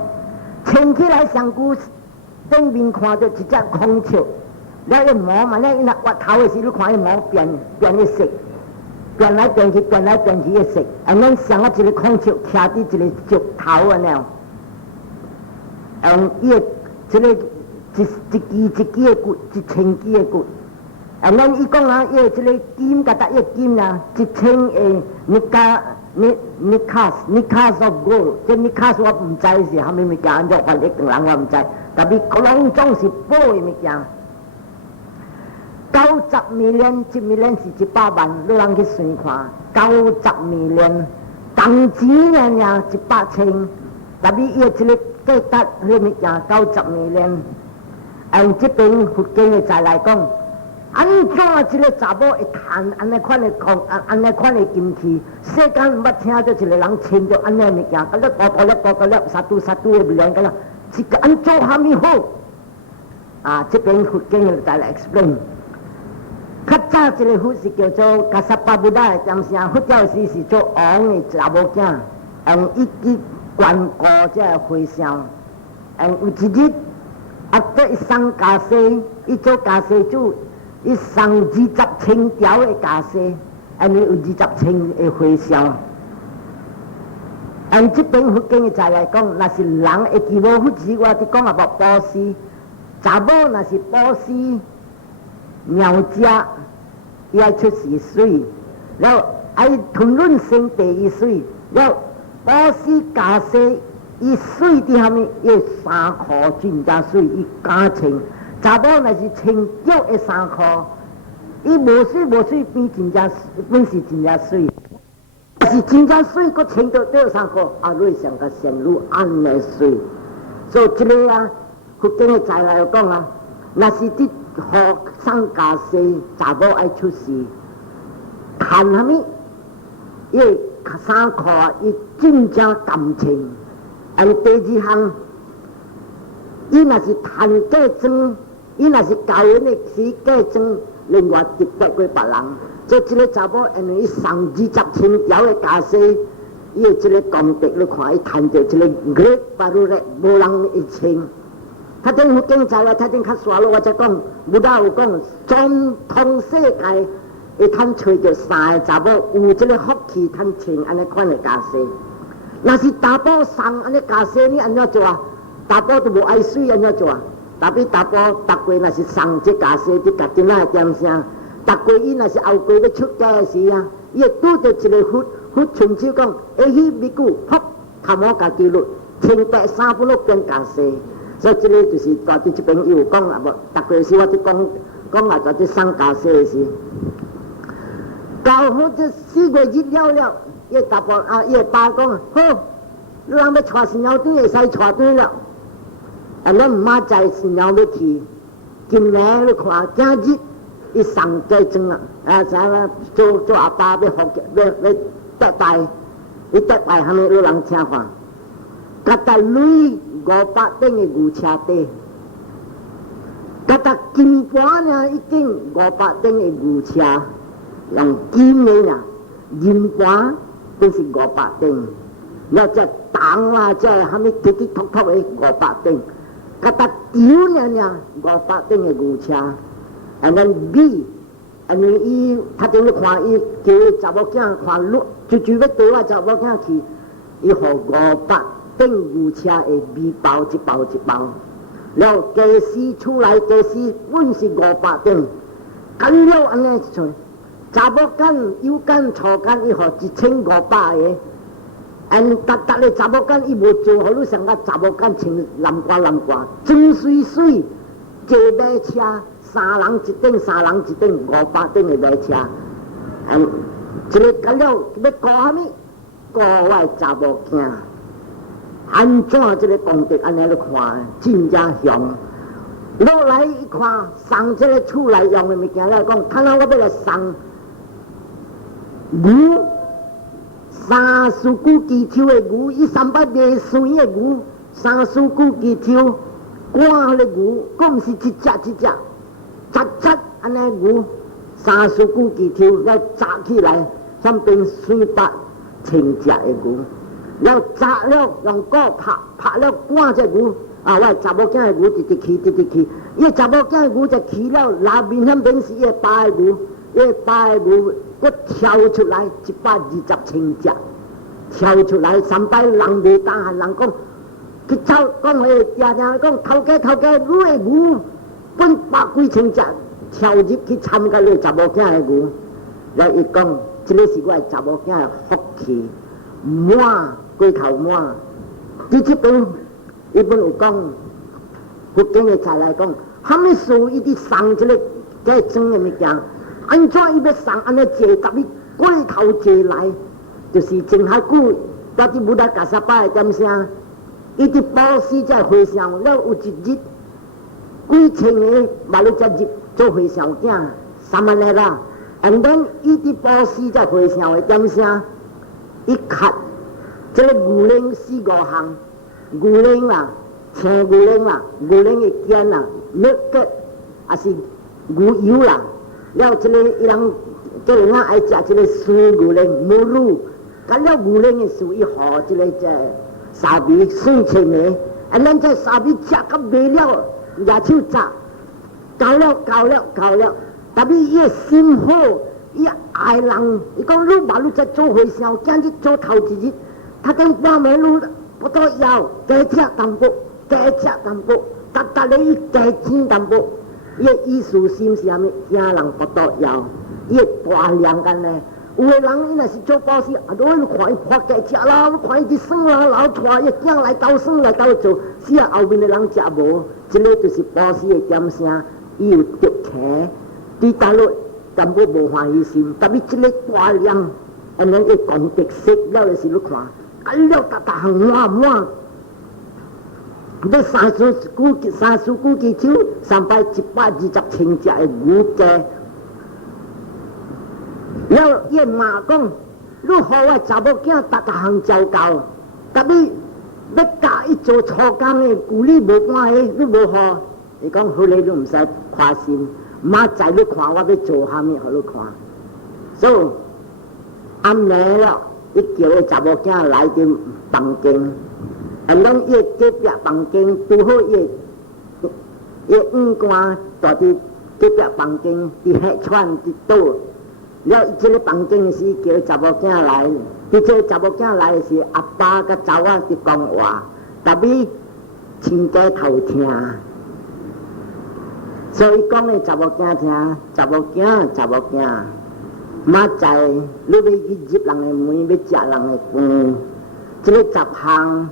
穿起来上久，顶面看到一只孔雀，了伊毛嘛，了伊若挖头的时，你看伊毛变的色，变来变去的色，咱像一个孔雀徛伫一个石头安尼样，伊个这个一支的骨，1000支的骨。咱伊讲啊，伊个即个金，甲搭伊个金啊，1000个尼卡索gold，这尼卡索我唔知是虾米物件，安怎翻译成人我唔知，但是拢总是宝的物件。90 million， 1 million 是100万，你人去算看，90 million， 同钱尔100千，但是伊个即个价值迄物件90 million， 按这边福建的再来讲。安怎一个查某会赚安尼款的安尼款的金器？世间毋捌听到一个人穿着安尼物件，甲了高了，杀猪的面，甲了，是个安怎虾米好？啊，这边福建的再来 explain。较早一个佛是叫做加萨巴布达的点声，佛教时是做王的查某囝，用伊去关顾这个和尚，有一日，对伊送家西，伊做家西主。伊送20,000条的家西，安尼有20,000个回销。按这边福建的再来讲，若是人会记无福字，我伫讲也无保湿。查某若是保湿，苗只伊爱出是水，然后爱吞润生第2水，然后保湿家西，伊水伫下面，伊3块真正水，伊加穿。查某若是穿脚的衫裤，伊无水变真正本是真正水，是真正水，佮穿到脚衫裤，啊，瑞上个仙女安尼水。所以这个啊，福建的再来讲啊，若是伫互送家西，查某爱出事，看虾米？伊衫裤伊真正感情，第2项，伊若是趁假装。伊若是教人的时假装，另外直得过别人。所以这个查某因为伊送20,000条的家西，伊的这个功德，你看伊赚到这个great barure， 无人会穿。他等福建再来，他等较stra咯，我才讲，武大有讲，全世界会趁找到3个查某有这个福气，趁穿安尼款的家西。若是大宝送安尼家西，你安怎做啊？大宝都无爱水，安怎做啊？特别大宝逐过若是送这家西，你家己那点声，逐过伊若是后过要出家的时啊，伊会拄到一个佛伸手讲，去咪久，噗，头毛家己落，清白3分钟变家西。所以这个就是大伫这边伊有讲啊，无逐过时我就讲啊，在这送家西的时，到好这4月日了，伊大宝啊，伊爸讲，好，你人要带神鸟队会使带队了。咱毋捌在神鸟要去，今年你看今日伊送家庄啊，啥啦做阿爸要得拜，伊得拜虾米？你人请看，甲搭累500顶的牛车底，甲搭金盘呢已经500顶的牛车，用金的啦，银盘都是500顶，了这重啊，这虾米滴滴突突的500顶。甲搭丢500顶的牛车，米，伊他等你看伊叫查某囝看路，就要带我查某囝去，伊互500顶牛车的米包一包一包，然后家私出来家私本是500顶，干了安尼一撮，查某囝有间初间伊互1500个。逐个查某囝伊无做，互你上甲查某囝穿蓝褂，装水水，坐马车，3人一顶500顶的马车，一个到了要告啥物？告我查某囝，安怎这个功德安尼来看，真正凶。落来一看，送这个厝内用的物件来讲，看到我要来送牛，3树古枝抽的牛，伊300卖水的牛，3树古枝抽赶的牛，佫毋是一只一只，杂安尼牛，3树古枝抽了扎起来，上边水8千只的牛，了扎了用鼓拍了赶这牛。啊！我查某囝的牛直直去，伊查某囝的牛就去了，内面那边是伊爸的牛，伊爸的牛佫跳出来120千只，跳出来300人未当喊人讲，去走讲话常常讲头家，你的牛本100几千只，跳入去参加你查某囝的牛，然后伊讲，这个是我查某囝的福气，满过头满，伫这边。伊本有讲，福建的才来讲，虾米事伊伫送这个装的物件，安怎伊要送安尼坐，甲你过头坐来，就是前遐久，到伫武大加沙巴的点声，伊伫保时在回乡了有一日，几千个马路才入做回乡囝，3万个啦，然后伊伫保时在回乡的点声，伊卡这个牛铃4、5项。牛铃啦，青牛铃啦，牛铃的肩啦，肉骨也是牛油啦。了这个伊人叫人爱食这个素牛铃母乳，甲了牛铃的素伊好这个沙米水青的，咱这沙米食到卖了，牙手扎，搞了，特别伊心好，伊爱人，伊讲你马路在做回乡，今日做头一日，他跟半暝路。不到腰，加吃淡薄，达咧伊加钱淡薄，伊个意思是啥物？惊人不到腰，伊个大量干呢？有个人伊若是做保险，啊，你看伊破加吃啦，你看伊一算啦，老带伊囝来斗算来斗做，是啊，后面的人食无，这个就是保险的点声，伊有得起，对大陆淡薄无欢喜心，特别这个大量，安尼个功德色了就是你看。干了大项满，你3树古枝抽120千只的牛鸡，了伊妈讲，你予我查某囝大项照教，特别要教伊做粗工的，故你无半个，你无好，伊讲好咧，你唔使花心，明仔你看我要做啥物，互你看，所以暗暝了。伊叫个查某囝来伫房间，然后伊隔壁房间拄好伊五官住伫隔壁房间，伫遐喘伫倒。了伊这个房间是叫查某囝来，伊这个查某囝来是阿爸甲查某伫讲话，特别亲家头听，所以讲个查某囝听，查某囝。明仔你要去入人的门，要食人的饭，这个10项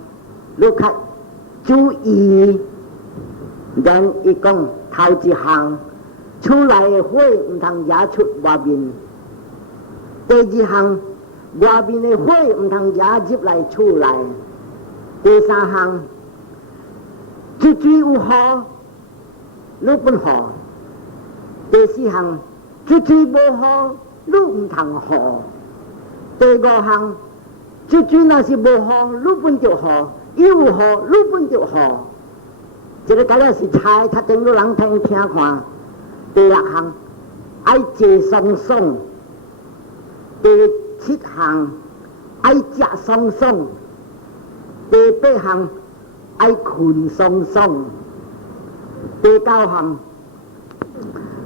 你较注意。然伊讲头一项，厝内的火唔通惹出外面；第2项，外面的火唔通惹入来厝内；第3项，水有雨，你不雨；第4项，水无雨。你唔通雨，第5项，水若是无雨，你本就雨；有雨，你本就雨。这个假如是猜，他等你人听看。第6项，爱坐爽爽；第7项，爱食爽爽；第8项，爱困爽爽；第9项，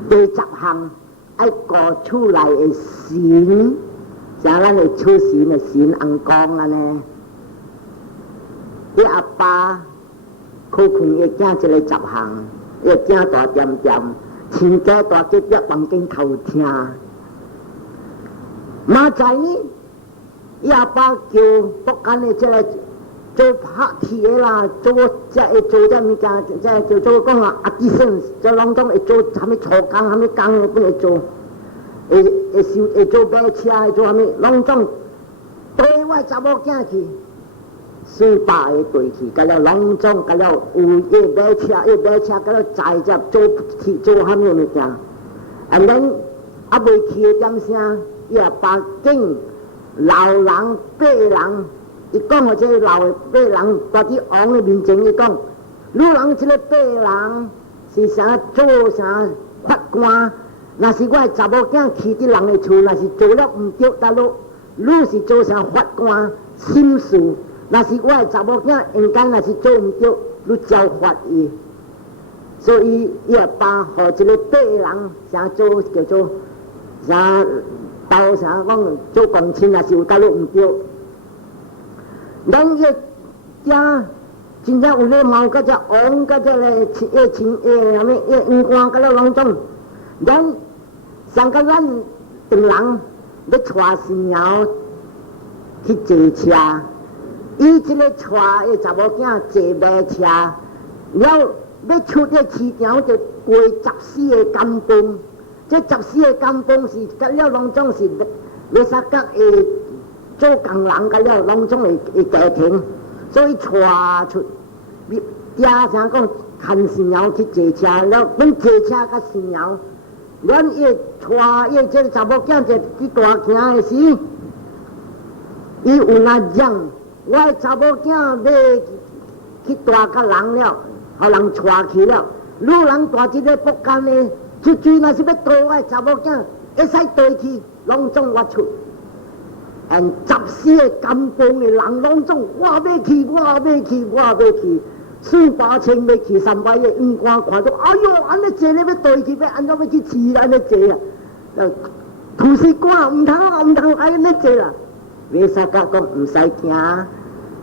第10项。爱顾厝内的神，像咱的厝神的神红光安尼。伊阿爸可困伊囝一个10项，伊囝大点，亲家大隔壁房间头听。明仔呢，伊阿爸叫福建的这个做拍铁的啦，做这会做这物件，这就做讲啊，阿基生，这拢总会做啥物粗工，啥物工本会做。会做马车，会做啥物，拢总对我查某囝去，算把个对去，甲了拢总甲了有马车，马车甲了载只做去做啥物物件，and then 未去的点声，伊也把警老人八人，伊讲互这个老的八人，大伫王的面前，伊讲，女人这个八人是啥做啥法官？若是我的查某囝去伫人的厝，若是做了毋对，大陆你是做啥法官审事？若是我的查某囝应该若是做毋对，你教罚伊。所以伊也把互一个八人啥做叫做啥斗啥讲做公亲，若是有大陆毋对，咱伊遮真正有礼貌，甲只王甲这个亲啥物县官甲了拢总。咱像甲咱长人要带新娘去坐车，伊即个带伊查某囝坐马车，了要出个市场就过14个监帮，这14个监帮是甲了拢总是要三角会做工人，甲了拢总会家庭，所以带出嗲啥讲牵新娘去坐车，了阮坐车甲新娘。阮伊带伊这个查某囝就去大行的时，伊有那讲，我的查某囝要去大甲人了，互人带去了。女人带这个福干的，出去若是要带我的查某囝，会使带去，拢总我出。14个监帮的人拢总，我要去，我要去，我要去。400,000要去300个县官看到，哎哟，安尼坐咧要带去，要安怎要去饲安尼坐啊？图书馆毋通安尼坐啦。马萨甲讲毋使惊，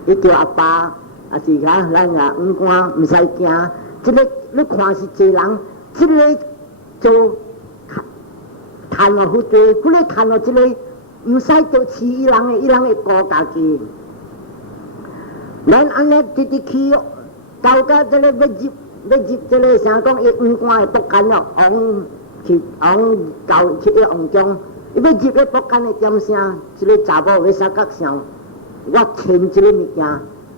伊叫阿爸，也是咱县官毋使惊。即个你看是一人，即个做趁了好多，迄个趁了即个毋使着饲伊人的，伊人会顾家己。咱安尼直直去。到甲这个要入这个啥讲，伊县官的福干了，王到去个王宫，伊要入个福干的点声，这个查某要三角上，我牵这个物件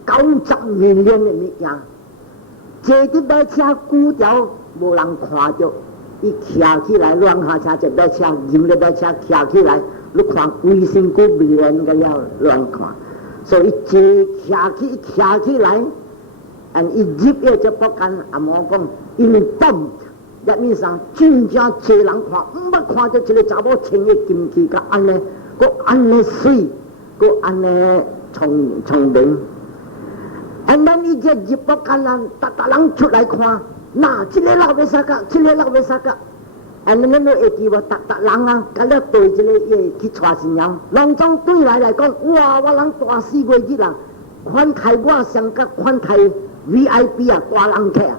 ，90million的物件，坐伫马车久条无人看着，伊徛起来，乱下车一马车，任个马车徛起来，你看规身躯million个了乱看，所以坐徛起来。伊入个只福干，阿嬷讲因dump，一面上真正多人看，毋捌看到一个查某穿个金器，甲安尼，佮安尼水，佮安尼聪明。咱伊只入福干人，逐人出来看，那这个老要啥个，这个老要啥个，咱会记无？逐人啊，甲了对这个去带新娘，拢总对来讲，哇，我人大4月日啦，款待我上甲款待。VIP 啊，大人客啊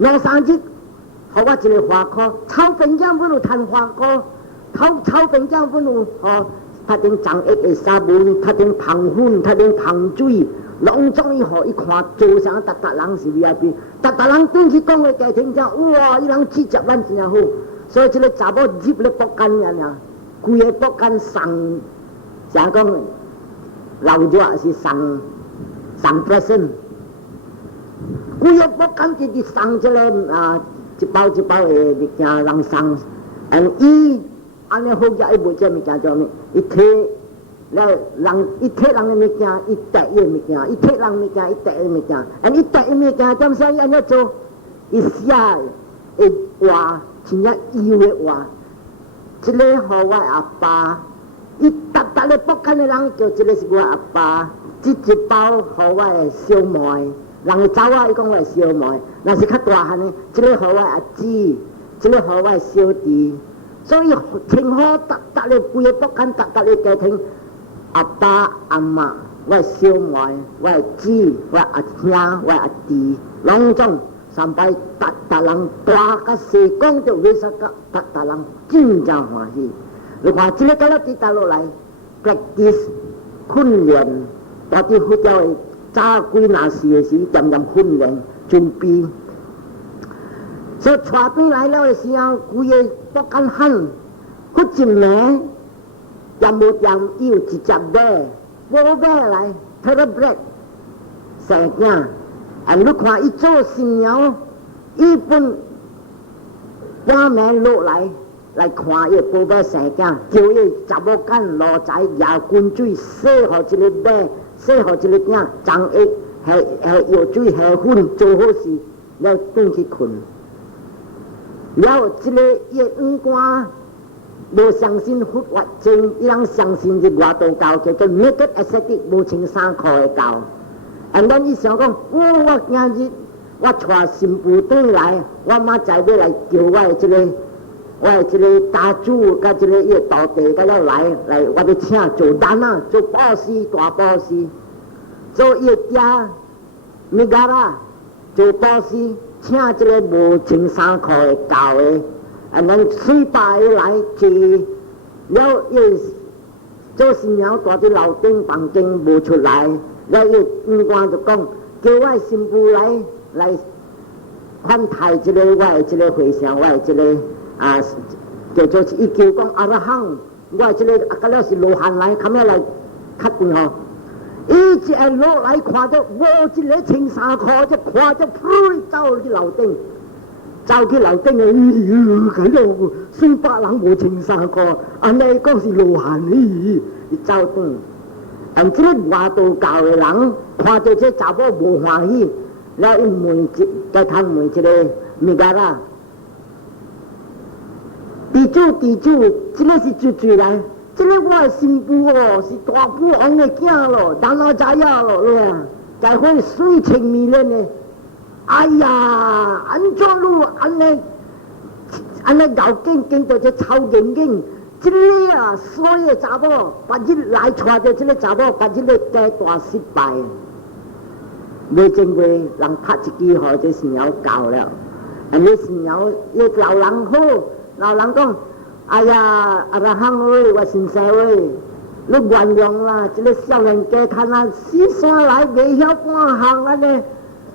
，2-3日，互我一个花箍，炒便当阮有趁花箍，炒便当阮有拍点粽叶的沙文，拍点芳粉，拍点芳水，拢总伊互伊看做啥，逐人是 VIP， 逐人转去讲话家庭讲，哇，伊人气质咱真好，所以这个查某入咧福干呀，规个福干送，啥讲老热是送 present。规个福干直直送这个一包一包的物件人送，伊安尼好食，伊卖这物件做咩？伊摕了人，伊摕人的物件，伊带伊的物件，伊摕人物件，伊带伊物件，伊带伊物件，点说伊安尼做？伊写会画，真正油的画。这个互我阿爸，伊逐个福干的人叫这个是我阿爸，这一包互我的小妹。人个走啊，伊讲我是小妹，若是较大汉的，这个互我阿姊，这个互我小弟，所以称呼逐个规个福干，逐个家庭，阿爸阿妈，我小妹，我姊，我阿兄，我阿弟，拢总3摆，逐人大甲细讲着为啥个，逐人真正欢喜。你看，这个到了地大落来 ，practice 训练，大啲佛教的。早几那时的时，渐渐训练准备，所以带兵来了的时候，规个福干汉忽一暝又无店有一只马，无马来，他都不生囝，你看伊做新娘，伊本半暝落来看伊无马生囝，叫伊查某干路仔摇滚水，洗互一个马，洗互一个囝，张下药水下粉做好事，了转去困。了这个伊黄官无相信佛法经，伊人相信是外道教，叫做 naked ascetic 无穿衫裤的教。咱伊想讲，我今日我带新妇转来，我妈在要来叫我的这个家主，甲这个伊道弟，甲了来，我要请做单啊，做保师大保师，做伊家米嘎啦，做保师，请这个无穿衫裤的教的。咱水大来坐了，伊做新娘住伫楼顶房间无出来，了伊黄官就讲，叫我新妇来款待这个我的这个和尚，我的这个叫做伊叫讲阿拉罕，我的这个甲了是罗汉来，看要来较近吼。伊一下落来看到无一个穿衫裤，就看到噗走去楼顶。走去楼顶啊！睇到新百人无穿衫裤，安尼讲是罗汉，伊走转。这个外道教的人看到这查某无欢喜，了伊问该通问这个物件啦。地主，这个是最来，这个我的新妇哦，是大富翁的囝咯，人老知影咯，该会水情迷恋的。哎呀，安怎路安尼咬紧到这超硬硬，这个啊，所有查某把日来带着这个查某，把日个家大失败。未经过人拍一记号，这新娘教了。你新娘伊老人好，老人讲，哎呀，阿拉汉喂，我先生喂，你原谅啦，这个少年家看啊，四山来未晓半项安尼。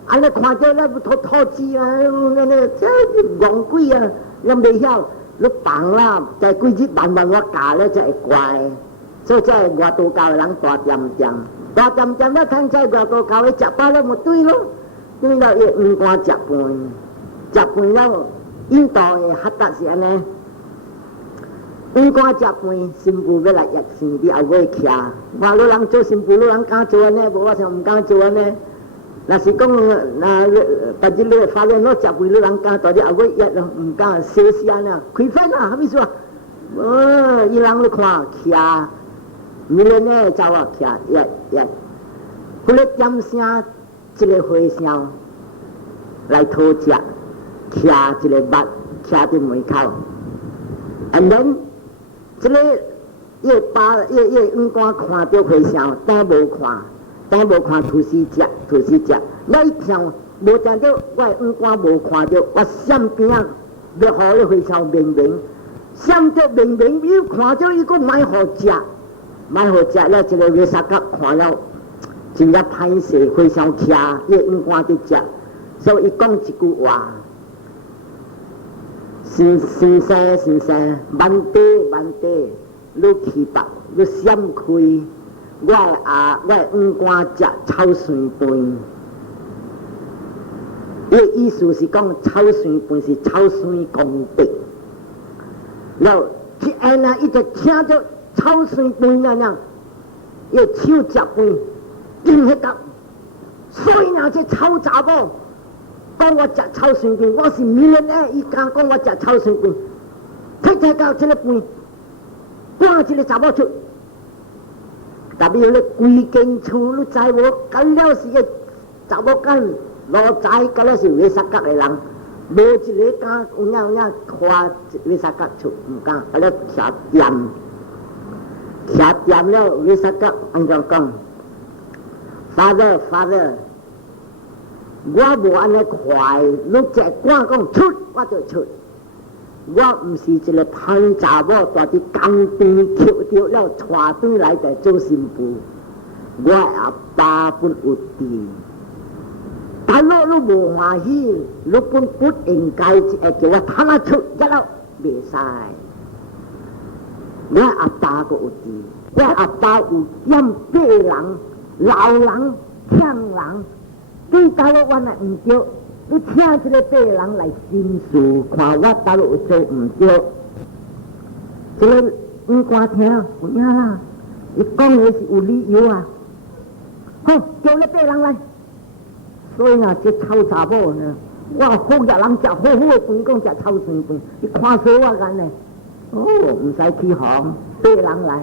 安尼看到了土鸡啊，这戆鬼啊，也未晓，你放啦，但几日慢慢我教了才会乖。所以这外道教的人大点了，看这外道教的食饱了就对咯，对了伊黄官食饭了，印度的哈达是安尼，黄官食饭，新妇要来约生，你后尾徛，我你人做新妇，你人敢做安尼，无我才唔敢做安尼。若是讲，把这个发现我食饭，你人敢到这后尾约咯，唔敢，小时安尼，开饭啊，啥物事啊？伊人你看徛，明年呢走啊徛约，后来点声一个和尚来讨食，徛一个麦，徛伫门口，and then 这个伊黄官看到和尚，但无看土司食，了伊跳无听到我黄官无看到，我闪边啊，要互你和尚明，闪到明，伊看到伊个买互食了，一个月三角看了，真个歹势，和尚徛，伊黄官伫食，所以伊讲一句话：先生，慢地，你去吧，你闪开。我黄官食草笋饭，伊意思是讲草笋饭是草笋功德。然后一下呢，伊就听到草笋饭那样，伊手食饭，顶迄个，所以呢，这草查某讲我食草笋饭，我是明年呢，伊敢讲我食草笋饭，睇到这个饭，赶这个查某出。特别你规间厝，你知无？干了是个查某干，老仔干了是月三角的人，无一个敢有影看月三角厝，唔敢，干了徛店了月三角，安怎讲 ？Father， 我无安尼快，你只赶讲出，我就出。我唔是一个潘查某，住伫江边捡着了，带转来在做新妇。我阿爸本有地，但你无欢喜，你本不应该会叫我摊啊出，一路袂使。我阿爸个有志，我阿爸有点八人、老人、强人，对家我原来唔对，你请这个八人来申诉，看我家有做唔对，这个唔敢听，有影啦，伊讲的是有理由啊。好，叫你八人来。所以啊，这臭查某呢，我好野人食好好的饭，讲食臭酸饭，你看死我干呢？哦，唔使起行，八人来。